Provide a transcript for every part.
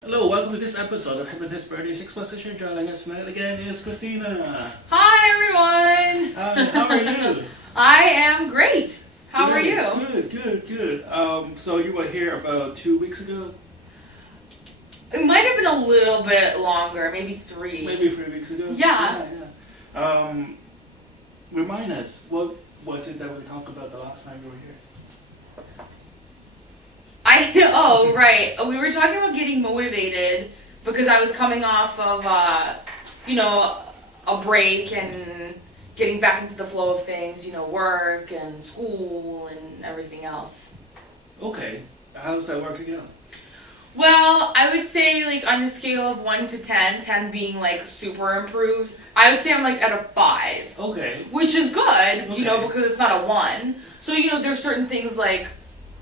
Hello, welcome to this episode of Hypnotist Birdie's Exposition. Joining us tonight again is Kristina. Hi everyone! Hi, how are you? I am great. How are you? Good. So you were here about 2 weeks ago? It might have been a little bit longer, maybe 3. Maybe 3 weeks ago? Yeah. Remind us, what was it that we talked about the last time you were here? Right. We were talking about getting motivated because I was coming off of, a break and getting back into the flow of things, work and school and everything else. Okay. How does that work again? Well, I would say, on a scale of 1 to 10, 10 being, super improved, I would say I'm, at a 5. Okay. Which is good, Okay. because it's not a 1. So, there's certain things,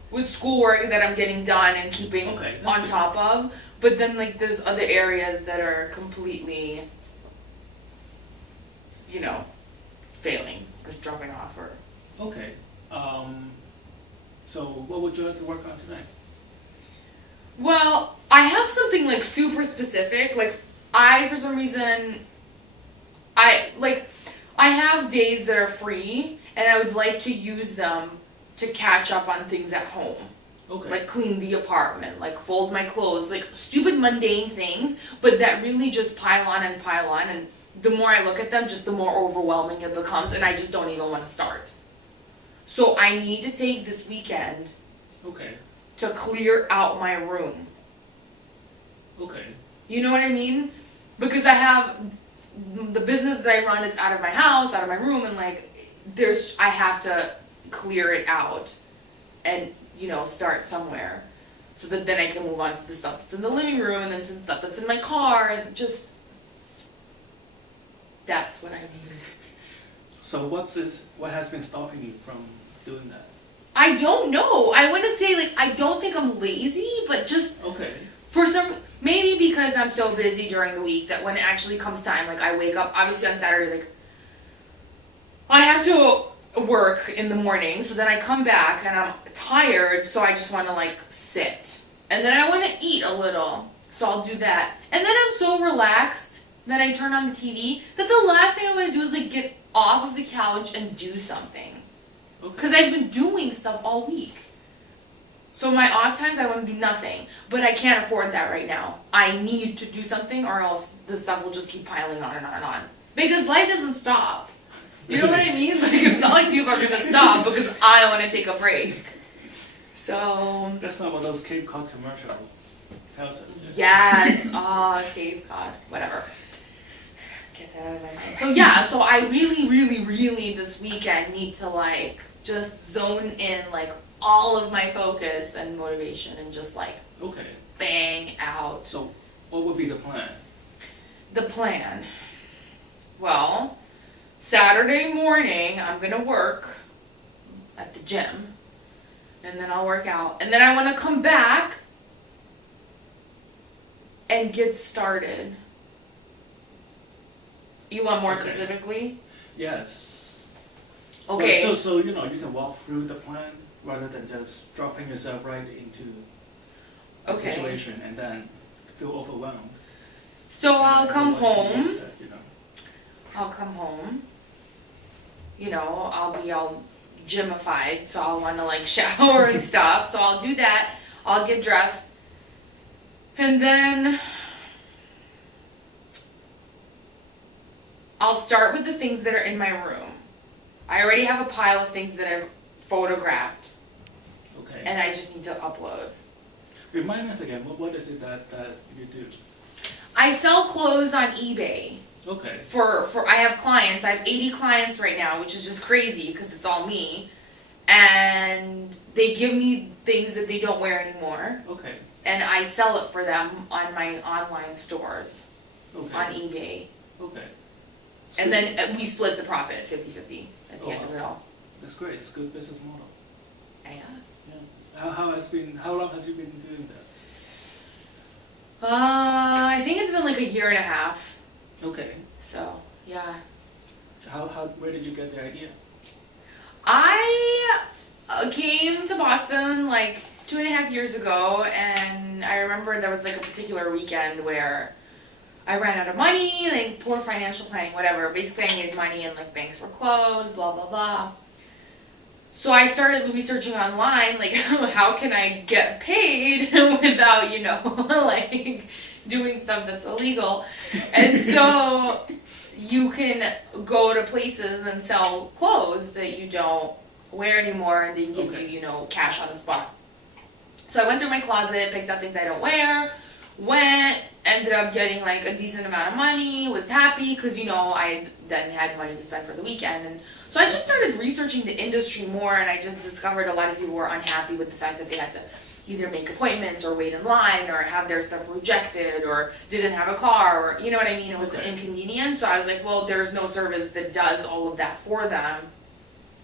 with schoolwork that I'm getting done and keeping on good. top of. But then, there's other areas that are completely, failing, just dropping off or... Okay. So what would you like to work on tonight? Well, I have something, super specific. For some reason, I have days that are free, and I would like to use them to catch up on things at home. Okay. Clean the apartment, fold my clothes, stupid mundane things, but that really just pile on, and the more I look at them, just the more overwhelming it becomes, and I just don't even want to start. So I need to take this weekend to clear out my room. Okay. You know what I mean? Because I have the business that I run, it's out of my house, out of my room, and I have to clear it out and start somewhere so that then I can move on to the stuff that's in the living room and then to the stuff that's in my car and just that's what I mean. So what has been stopping you from doing that? I don't know. I want to say I don't think I'm lazy, but just for maybe because I'm so busy during the week that when it actually comes time, I wake up obviously on Saturday, I have to work in the morning, so then I come back and I'm tired, so I just want to sit, and then I want to eat a little, so I'll do that, and then I'm so relaxed that I turn on the TV that the last thing I want to do is get off of the couch and do something, because I've been doing stuff all week. So my off times I want to do nothing, but I can't afford that right now. I need to do something, or else the stuff will just keep piling on and on and on, because life doesn't stop. You know what I mean? It's not like people are going to stop because I want to take a break. So... That's not one of those Cape Cod commercial houses. Yes. Cape Cod. Whatever. Get that out of my mind. So I really this weekend need to just zone in all of my focus and motivation and just bang out. So what would be the plan? The plan? Well... Saturday morning, I'm going to work at the gym, and then I'll work out. And then I want to come back and get started. You want more specifically? Yes. Okay. Well, so you can walk through the plan rather than just dropping yourself right into the situation and then feel overwhelmed. So I'll come home. I'll come home. I'll be all gymified, so I'll want to shower and stuff. So I'll do that. I'll get dressed. And then I'll start with the things that are in my room. I already have a pile of things that I've photographed. Okay. And I just need to upload. Remind us again, what is it that you do? I sell clothes on eBay. Okay. I have clients. I have 80 clients right now, which is just crazy because it's all me. And they give me things that they don't wear anymore. Okay. And I sell it for them on my online stores. On eBay. Okay. And then we split the profit 50-50 at the end of it all. That's great. It's a good business model. Yeah. How long has you been doing that? I think it's been a year and a half. Okay. So, yeah. Where did you get the idea? I came to Boston 2.5 years ago, and I remember there was like a particular weekend where I ran out of money, like poor financial planning, whatever. Basically, I needed money and like banks were closed, blah, blah, blah. So I started researching online, like, how can I get paid without, you know, like doing stuff that's illegal. And so you can go to places and sell clothes that you don't wear anymore, and they give you, you know, cash on the spot. So I went through my closet, picked up things I don't wear, ended up getting like a decent amount of money, was happy because, you know, I then had money to spend for the weekend. And so I just started researching the industry more, and I just discovered a lot of people were unhappy with the fact that they had to either make appointments or wait in line or have their stuff rejected or didn't have a car, or, you know what I mean? It was inconvenient. So I was like, well, there's no service that does all of that for them.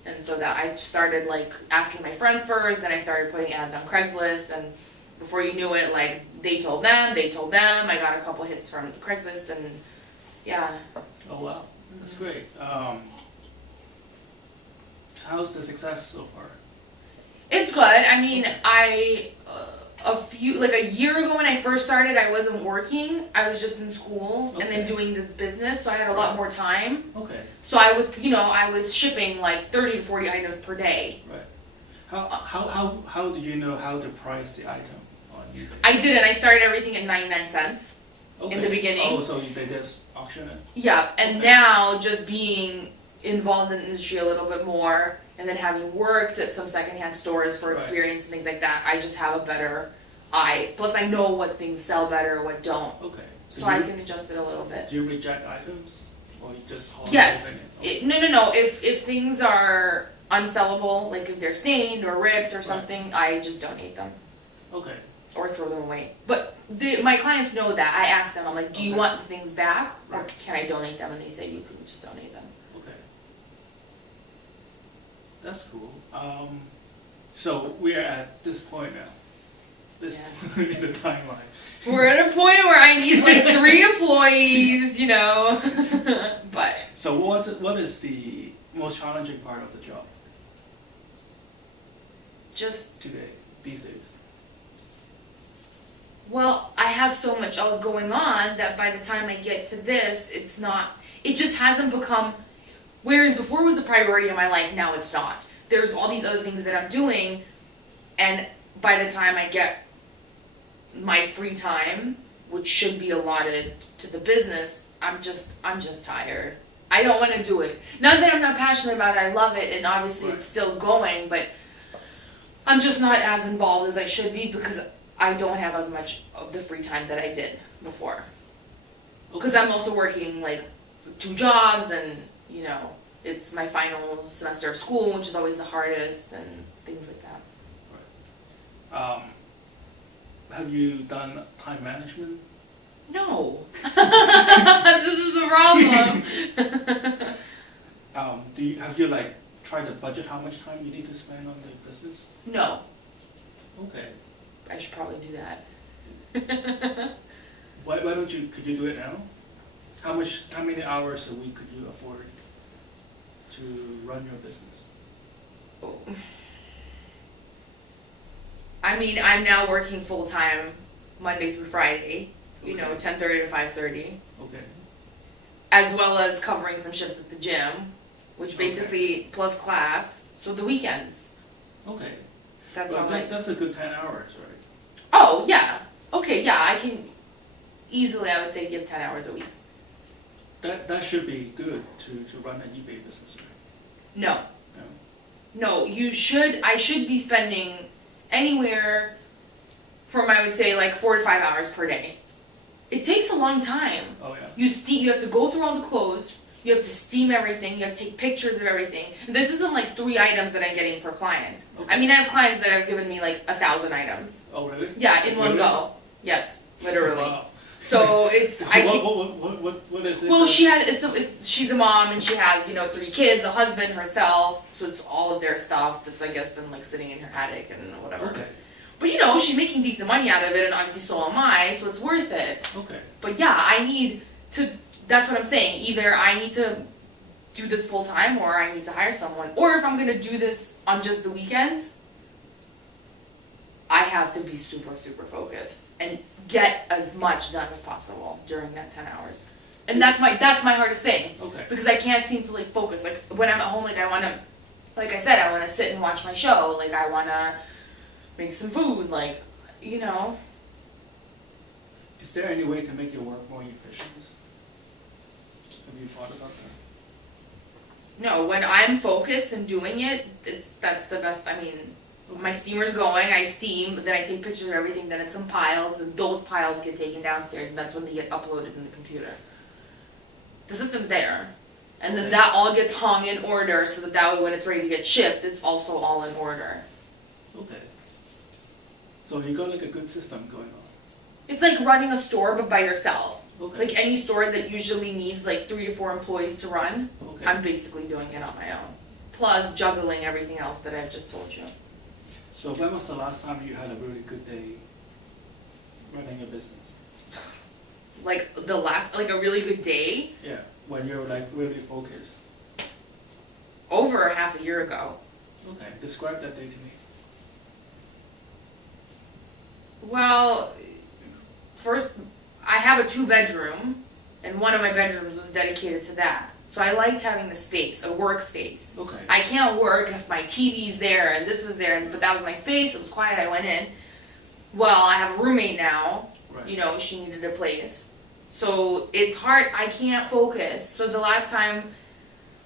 And so that I started like asking my friends first, then I started putting ads on Craigslist, and before you knew it, like they told them, I got a couple hits from Craigslist, and yeah. Oh wow, that's great. How's the success so far? It's good. I mean, a year ago when I first started, I wasn't working. I was just in school and then doing this business, so I had a lot more time. Okay. So I was shipping like 30 to 40 items per day. Right. How did you know how to price the item on eBay? I didn't. I started everything at 99 cents in the beginning. Oh, so they just auction it? Yeah, and now just being involved in the industry a little bit more, and then having worked at some secondhand stores for experience and things like that, I just have a better eye. Plus, I know what things sell better, what don't. Okay. So I can adjust it a little bit. Do you reject items, or you just hold? Yes. No. If things are unsellable, like if they're stained or ripped or something, I just donate them. Okay. Or throw them away. But my clients know that. I ask them, I'm like, do you want the things back, or can I donate them? And they say, you can just donate them. Okay. That's cool. So we're at this point now. This point in the timeline. We're at a point where I need like 3 employees, you know. But so what is the most challenging part of the job? Just these days. Well, I have so much else going on that by the time I get to this, it just hasn't become, whereas before it was a priority in my life, now it's not. There's all these other things that I'm doing, and by the time I get my free time, which should be allotted to the business, I'm just tired. I don't want to do it. Not that I'm not passionate about it, I love it, and obviously it's still going, but I'm just not as involved as I should be because I don't have as much of the free time that I did before. Because I'm also working like 2 jobs, and you know, it's my final semester of school, which is always the hardest, and things like that. Right. Have you done time management? No. This is the problem. Have you like tried to budget how much time you need to spend on the business? No. Okay. I should probably do that. Why don't you? Could you do it now? How many hours a week could you afford to run your business? Oh. I mean, I'm now working full time, Monday through Friday. You know, 10:30 to 5:30. Okay. As well as covering some shifts at the gym, which basically plus class. So the weekends. Okay. That's a good 10 hours, right? Oh, yeah. Okay, yeah, I can easily, I would say, give 10 hours a week. That should be good to run an eBay business, right? No. No, I should be spending anywhere from, I would say, like 4 to 5 hours per day. It takes a long time. Oh, yeah. You have to go through all the clothes. You have to steam everything. You have to take pictures of everything. This isn't like 3 items that I'm getting per client. Okay. I mean, I have clients that have given me like 1,000 items. Oh, really? Yeah, in one go. Yes, literally. Wow. So it's what is it? Well, she's a mom, and she has 3 kids, a husband, herself. So it's all of their stuff that's, I guess, been like sitting in her attic and whatever. Okay. But she's making decent money out of it, and obviously so am I. So it's worth it. Okay. But yeah, I need to. That's what I'm saying. Either I need to do this full time, or I need to hire someone. Or if I'm gonna do this on just the weekends, I have to be super, super focused and get as much done as possible during that 10 hours. And that's my hardest thing. Okay. Because I can't seem to, like, focus. Like, when I'm at home, like, I want to, like I said, I want to sit and watch my show. Like, I want to make some food. Like, you know. Is there any way to make your work more efficient? Have you thought about that? No, when I'm focused and doing it, that's the best. I mean, my steamer's going, I steam, then I take pictures of everything, then it's in piles, and those piles get taken downstairs, and that's when they get uploaded in the computer. The system's there. And then that all gets hung in order, so that way when it's ready to get shipped, it's also all in order. Okay. So you got like a good system going on. It's like running a store, but by yourself. Okay. Like any store that usually needs like 3 to 4 employees to run, okay. I'm basically doing it on my own. Plus juggling everything else that I've just told you. So when was the last time you had a really good day running a business? Like a really good day? Yeah, when you're like really focused. Over half a year ago. Okay, describe that day to me. Well, first, I have a 2-bedroom, and one of my bedrooms was dedicated to that. So I liked having the space, a workspace. Okay. I can't work if my TV's there and this is there, but that was my space. It was quiet. I went in. Well, I have a roommate now. Right. You know, she needed a place. So it's hard. I can't focus. So the last time,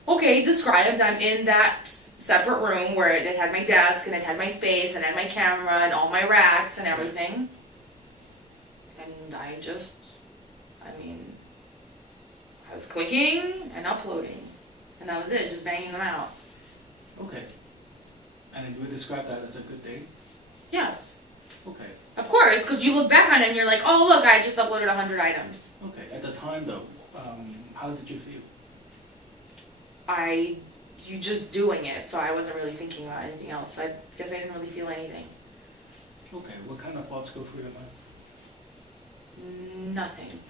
okay, described, I'm in that separate room where it had my desk and it had my space and it had my camera and all my racks and everything. And I was clicking and uploading. And that was it, just banging them out. Okay. And you would describe that as a good day? Yes. Okay. Of course, because you look back on it and you're like, oh, look, I just uploaded 100 items. Okay. At the time, though, how did you feel? You just doing it, so I wasn't really thinking about anything else. I guess I didn't really feel anything. Okay. What kind of thoughts go through your mind? Nothing.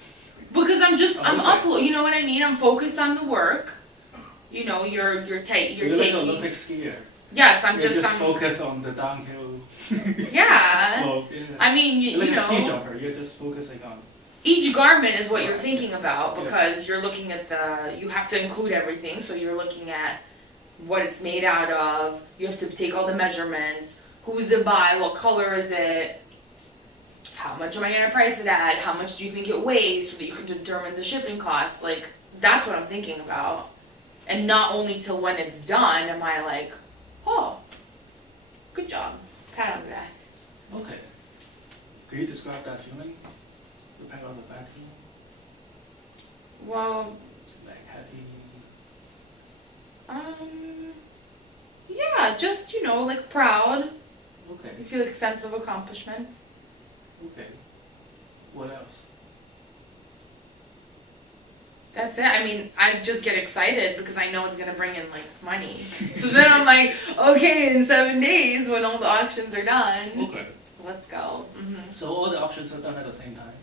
Because I'm upload. You know what I mean? I'm focused on the work. You know, you're taking. Like an Olympic skier. Yes, I'm just focused on the downhill. Yeah. slope. Yeah. I mean, you like know. a ski jumper. You're just focusing on. Each garment is what you're thinking about because you're looking at you have to include everything. So you're looking at what it's made out of. You have to take all the measurements. Who's it by? What color is it? How much am I going to price it at? How much do you think it weighs so that you can determine the shipping costs? Like, that's what I'm thinking about. And not only till when it's done am I like, oh, good job. Pat on the back. Okay. Can you describe that feeling? The pat on the back feeling? Well, like happy? Yeah, just, you know, like proud. Okay. You feel like a sense of accomplishment. Okay. What else? That's it. I mean, I just get excited because I know it's going to bring in, like, money. So then I'm like, okay, in 7 days when all the auctions are done, okay, let's go. Mm-hmm. So all the auctions are done at the same time?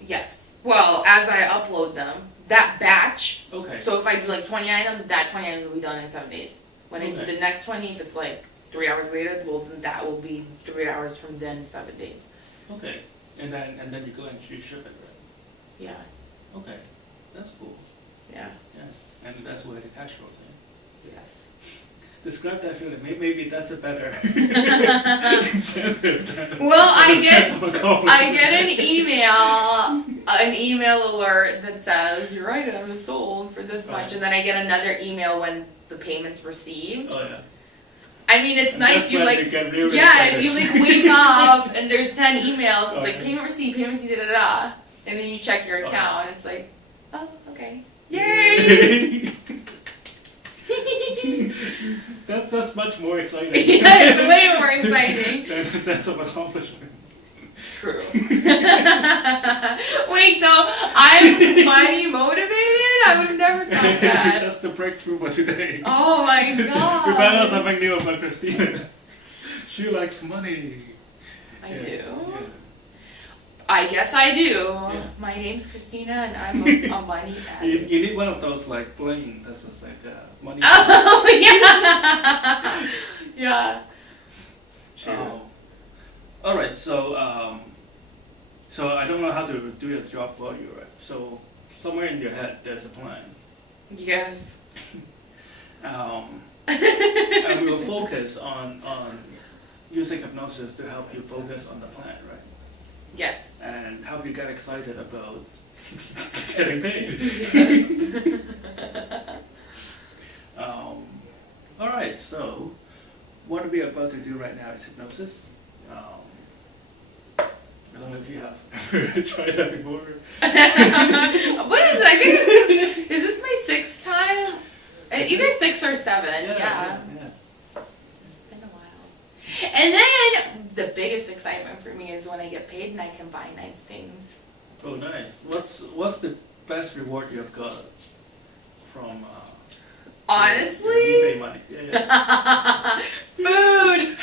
Yes. Well, as I upload them, that batch. Okay. So if I do, like, 20 items, that 20 items will be done in 7 days. When I do the next 20, if it's, like, 3 hours later, well, then that will be 3 hours from then, 7 days. Okay. And then you go and you ship it, right? Yeah. Okay. That's cool. Yeah. Yeah. And that's where the cash flows in. Yes. Describe that feeling. Maybe that's a better incentive. Well, I get an email alert that says your item is sold for this much, and then I get another email when the payment's received. Oh yeah. I mean, it's nice. That's you like, really if you like wake up and there's 10 emails, it's like Okay. payment received, da da da, and then you check your account, and it's like, oh, okay, yay! That's much more exciting. Yeah, it's way more exciting. Than a sense of accomplishment. True. Wait, so I'm money motivated? I would have never thought that. That's the breakthrough for today. Oh my god. We found out something new about Kristina. She likes money. I do. Yeah. I guess I do. Yeah. My name's Kristina and I'm a money You addict. need one of those like bling. That's just like money. Oh yeah. Yeah. Oh. All right. So so I don't know how to do your job for you, right? So somewhere in your head there's a plan. Yes. And we will focus on using hypnosis to help you focus on the plan, right? Yes. And help you get excited about getting paid. All right, so what we're about to do right now is hypnosis. I don't know if you have ever tried that before. What is it? I think is this my 6th time? Either 6 or 7. Yeah. It's been a while. And then the biggest excitement for me is when I get paid and I can buy nice things. Oh, nice. What's the best reward you have got from? Honestly, eBay money. Yeah. Food.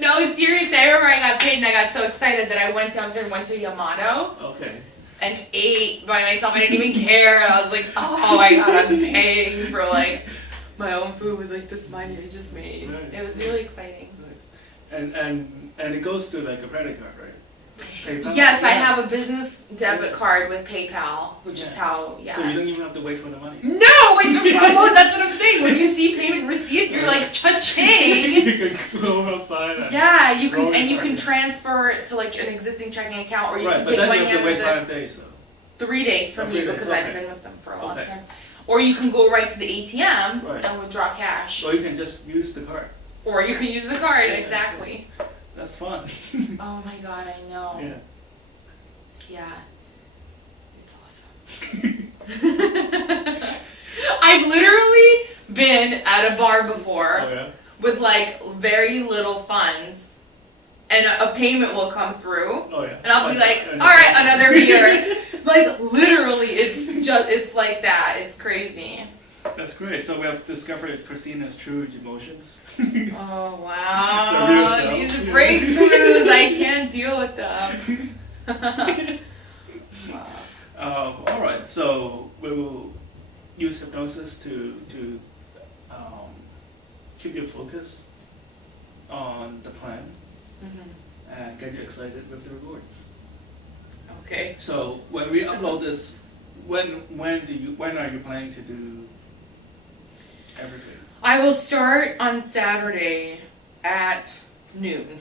No, seriously, I remember I got paid and I got so excited that I went downstairs and went to Yamato. Okay. And ate by myself. I didn't even care. And I was like, oh my god, I'm paying for like my own food with like this money I just made. Nice. It was really exciting. Nice. And it goes to like a credit card, right? PayPal? Yes, I have a business debit card with PayPal, which is how, So you don't even have to wait for the money. No, I just that's what I'm saying. When you see payment receipt, you're like, cha-ching. You can go outside. And you can transfer it to like an existing checking account, or you can take money out of wait 5 days though. 3 days for me because I've been with them for a long time. Or you can go right to the ATM and withdraw cash. Or you can just use the card. Or you can use the card, exactly. That's fun. Oh my god, I know. Yeah. Yeah. It's awesome. I've literally been at a bar before with like very little funds, and a payment will come through. And I'll be like, alright, another beer. Like literally, it's like that. It's crazy. That's great. So we have discovered Kristina's true emotions. Oh wow. These breakthroughs, I can't deal with them. All right, so we will use hypnosis to keep you focused on the plan and get you excited with the rewards. Okay. So when we upload this, when are you planning to do everything? I will start on Saturday at noon.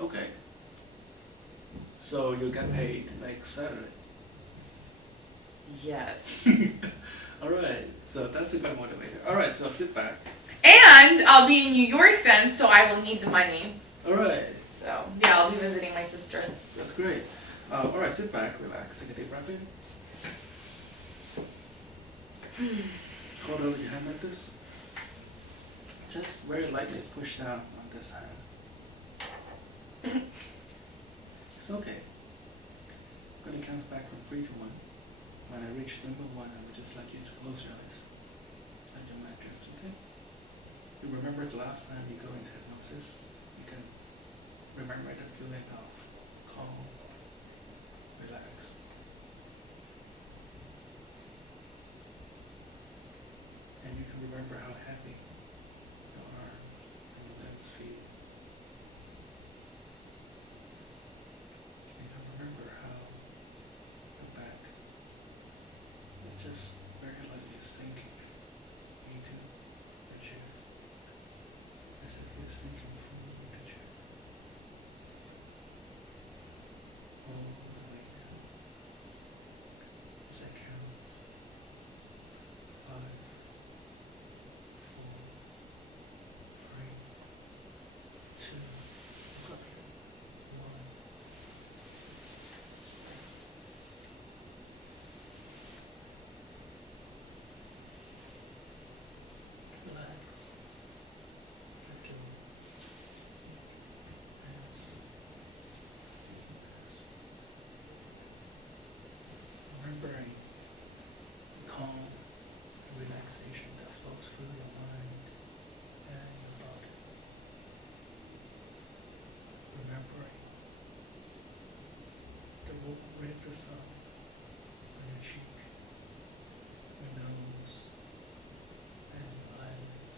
Okay. So you'll get paid like Saturday. Yes. Alright, so that's a good motivator. Alright, so sit back. And I'll be in New York then, so I will need the money. Alright. So, yeah, I'll be visiting my sister. That's great. Alright, sit back, relax, take a deep breath in. Hold over your hand like this. Just very lightly push down on this hand. It's okay. I'm going to count back from 3 to 1. When I reach number 1, I would just like you to close your eyes. Let your mind drift, okay? You remember the last time you go into hypnosis? You can remember the feeling of calm, relaxed. And you can remember how happy your arms and your legs feel. You can remember how the back is just very lightly sinking into the chair, as if it's sinking fully into the chair. All the way down. As I count 5, 4, 3, 2, 1. Relax. Let your hands remembering the calm and relaxation that flows through your mind and your body. Remembering the movement of the sun on your cheek, your nose, and your eyelids.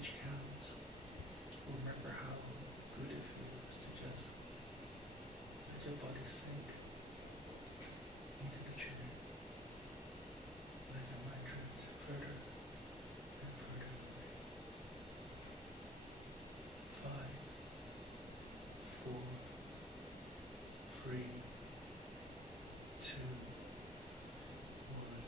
each count, remember how good it feels to just let your body sink into the chair. Let your mind drift further and further away. 5, 4, 3, 2, 1.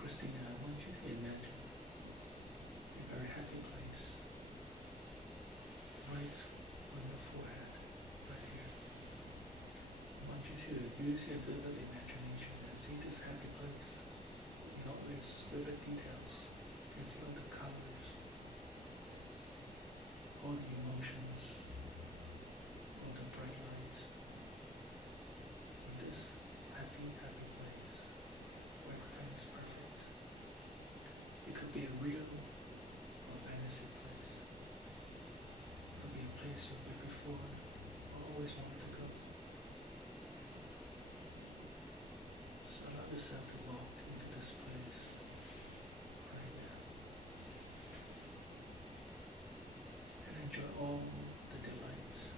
Kristina, I want you to imagine a very happy place right on your forehead, right here. I want you to use your vivid imagination and see this happy place in all its vivid details. You can see all the colors, all the emotions, all the bright lights. In this happy place where everything is perfect. It could be a real or fantasy place. It could be a place you've been before or always wanted to go. Just allow yourself to walk into this place right now. And enjoy all the delights.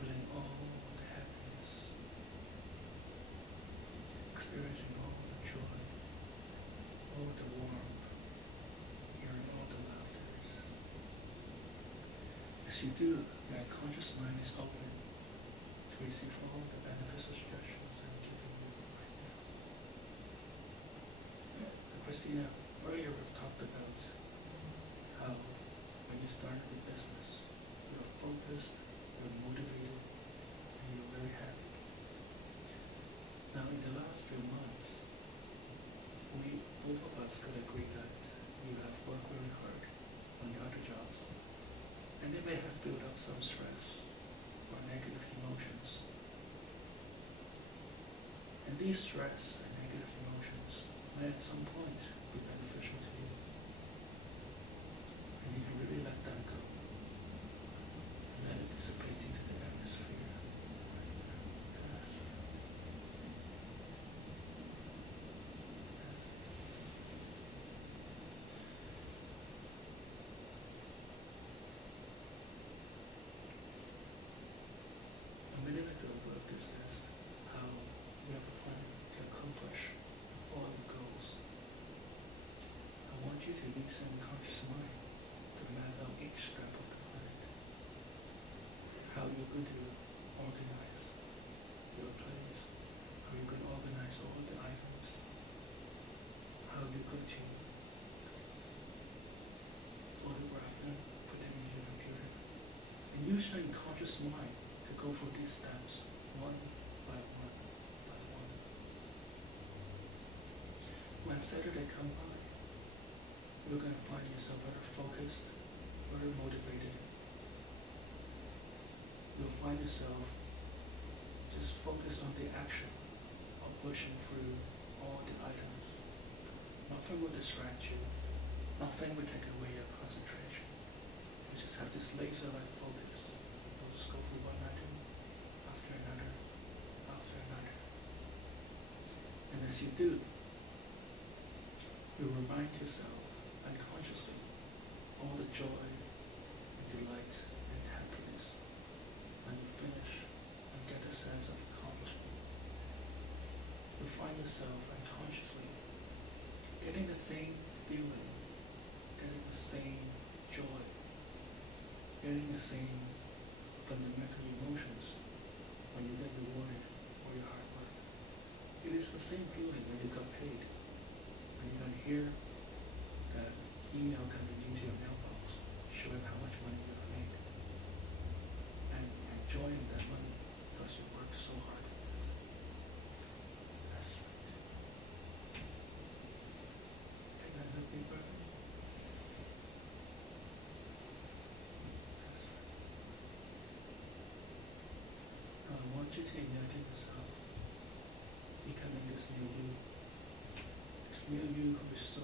Feeling all the happiness. Experiencing all the joy. All the warmth, hearing all the laughter. As you do, your conscious mind is open to receive all the beneficial suggestions I'm giving you right now. Kristina, earlier we've talked about how when you started the business, you were focused, you were motivated, and you were very happy. Now in the last few months, both of us could agree that you have worked very hard on your other jobs, and it may have built up some stress or negative emotions. And these stress and negative emotions may at some point be beneficial to you. And you can really let that go. And let it dissipate into the atmosphere. A minute ago we have discussed how we have a plan to accomplish all the goals. I want you to use your unconscious mind to map out each step of the plan. How you're going to organize your place, how you're going to organize all the items, how you're going to photograph them, put them in your computer, and use your unconscious mind to go through these steps one by one by one. When Saturday comes by, you're going to find yourself very focused, very motivated. You'll find yourself just focused on the action of pushing through all the items. Nothing will distract you. Nothing will take away your concentration. You just have this laser-like focus. You'll just go through one item after another, after another. And as you do, you remind yourself unconsciously all the joy and delight and happiness when you finish and get a sense of accomplishment. You find yourself unconsciously getting the same feeling, getting the same joy, getting the same fundamental emotions when you get rewarded for your hard work. It is the same feeling when you got paid, when you can hear that email coming into your mailbox showing how much money you have made, and enjoying that money because you worked so hard. That's right. Take another deep breath in. That's right. Now I want you to imagine yourself becoming this new you who is so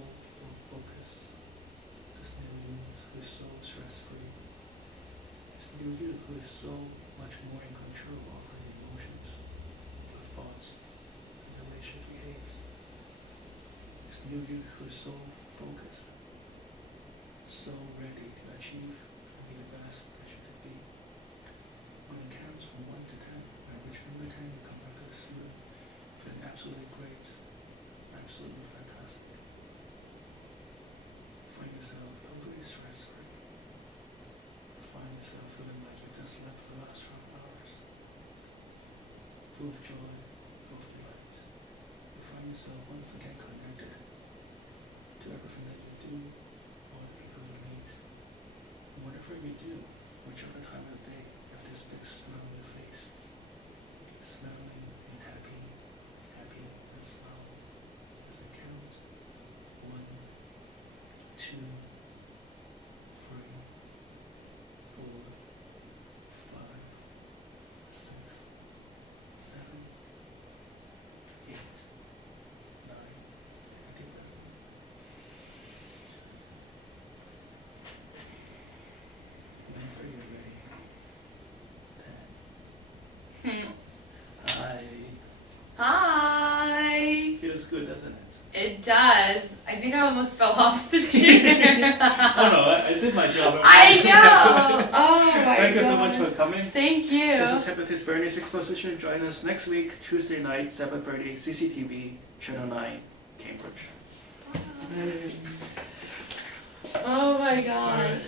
so much more in control of her emotions, her thoughts, and the way she behaves. This new you who is so focused, so ready to achieve and be the best that she could be. When it counts from 1 to 10, at which number 10 you come back to the student, feeling absolutely great, absolutely fantastic. Find yourself totally stress-free. Find yourself feeling like you just slept for the last 12 hours. Full of joy, full of delight. You find yourself once again connected to everything that you do, all the people you meet. And whatever you do, whichever time of the day, you have this big smile on your face. Smiling and happy, happy and smile. As I count, 1, 2, 3, 4, 5, 6, 7, 8, 9, and 10. Whenever you're ready. 10. Hi. Hi. Feels good, doesn't it? It does. I think I almost fell off the chair. Oh no, I did my job. I know. Oh my god. Thank you so much for coming. Thank you. This is Hypnotist Bernie's Exposition. Join us next week, Tuesday night, 7:30, CCTV, Channel 9, Cambridge. Oh my god.